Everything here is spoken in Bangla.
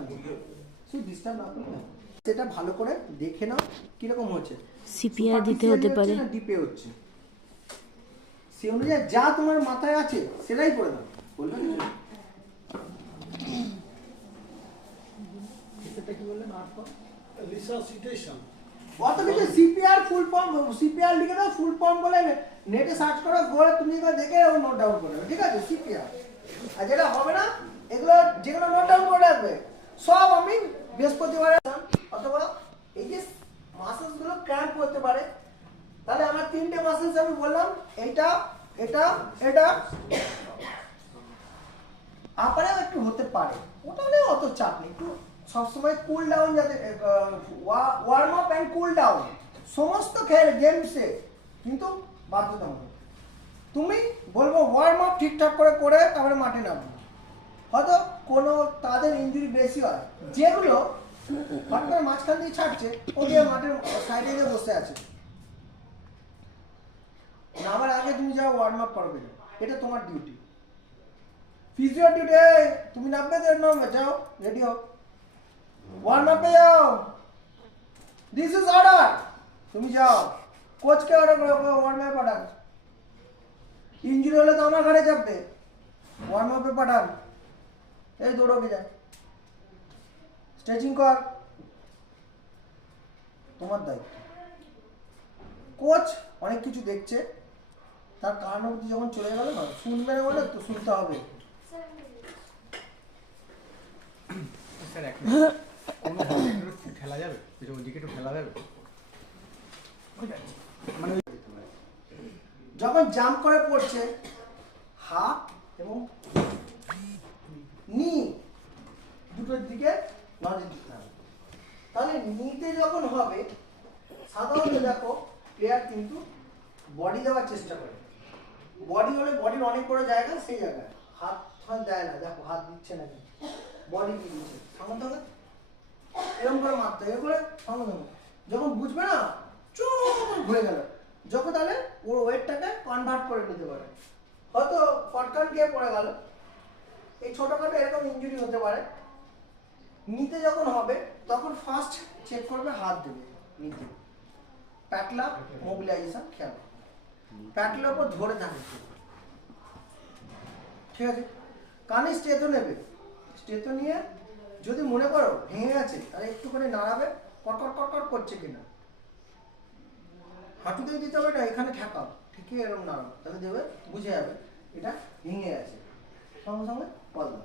শান্তি, শুধু ডিস্টার্ব না করলে না। সেটা ভালো করে দেখে নাও কিরকম হচ্ছে, সিপিআর দিতে হতে পারে না ডিপে হচ্ছে, সে অনুযায়ী যা তোমার মাথায় আছে সেটাই করে দাও, বলবে কিছু না। সেটা কি বললেন? রিসাসিটেশন অত কিছু সিপিআর ফুল ফর্ম, সিপিআর লিখে দাও, ফুল ফর্ম বলে নেটে সার্চ করো, করে তুমি দেখে ও নোট ডাউন করে নেবে, ঠিক আছে? সিপিআর। আর যেটা হবে না এগুলো যেগুলো নোট ডাউন করে রাখবে সব আমি বৃহস্পতিবার অথবা এই যে মাসেলস গুলো ক্র্যাম্প করতে পারে, তাহলে আমার তিনটে মাসেলস আমি বললাম, এইটা এটা এটা আপারেও একটু হতে পারে, ওটা হলে অত চাপ নেই, একটু সবসময় কুল ডাউন, যাতে warm up and cool down সমস্ত গেমসে কিন্তু বাধ্যতামূলক। তুমি বলবো ওয়ার্ম আপ ঠিকঠাক করে করে তারপরে মাঠে নামো, হয়তো কোনো তাদের ইনজুরি বেশি হয় যেগুলো হঠাৎ করে মাঝখান দিয়ে ছাড়ছে, ওদের মাঠের সাইডে গিয়ে বসে আছে, নামার আগে তুমি যাও ওয়ার্ম আপ করবে, এটা তোমার ডিউটি, ফিজিও ডিউটি। তুমি নামবে নামবে, যাও রেডি হও, ওয়ার্ম আপে যাও, দিস ইজ অর্ডার, তুমি যাও, কোচকে অর্ডার করো ওয়ার্ম আপে পাঠান, ইনজুরি হলে তো আমার ঘরে যাবে, ওয়ার্ম আপে পাঠান, এই দৌড়কে যা, স্ট্রেচিং কর, তোমার দায়িত্ব। কোচ অনেক কিছু দেখছে, তার কারণ অবধি যখন চলে গেল না, শুনবে না বলে তো শুনতে হবে। স্যার এক খেলা যাবে, ওইদিকে একটু খেলা যাবে, মানে যখন জাম্প করে পড়ছে হাত এবং নি দুটোর দিকে নজর দিতে হবে, তাহলে নিতে যখন হবে সাধারণত দেখো প্লেয়ার কিন্তু বডি দেওয়ার চেষ্টা করে, বডি হলে বডির অনেক বড় জায়গা, সেই জায়গায় হাত দেয় না, দেখো হাত দিচ্ছে না, বডি দিয়ে দিচ্ছে, সামনে হবে এরকম করে মারতে হবে, করে সামনে যখন বুঝবে না চুপ ঘুরে গেল, যখন তাহলে ওর ওয়েটটাকে কনভার্ট করে নিতে পারে, হয়তো পটকান খেয়ে পড়ে গেল, এই ছোটখাটো এরকম ইনজুরি হতে পারে। নিতে যখন হবে তখন ফার্স্ট চেক করবে, হাত দেবে নিতে, প্যাটলা মোবিলাইজেশন খেয়াল, প্যাটলার উপর ধরে থাকে, ঠিক আছে? কানে স্টেথো নেবে, স্টেথো নিয়ে যদি মনে করো ভেঙে গেছে তাহলে একটুখানি নাড়াবে, কটকট কটকট করছে কিনা, হাঁটুতেই দিতে হবে না, এখানে ঠেকাও, ঠিকই এরকম নাড়াও, তাহলে দেবে বুঝে যাবে এটা ভেঙে গেছে, সঙ্গে সঙ্গে বল দাও।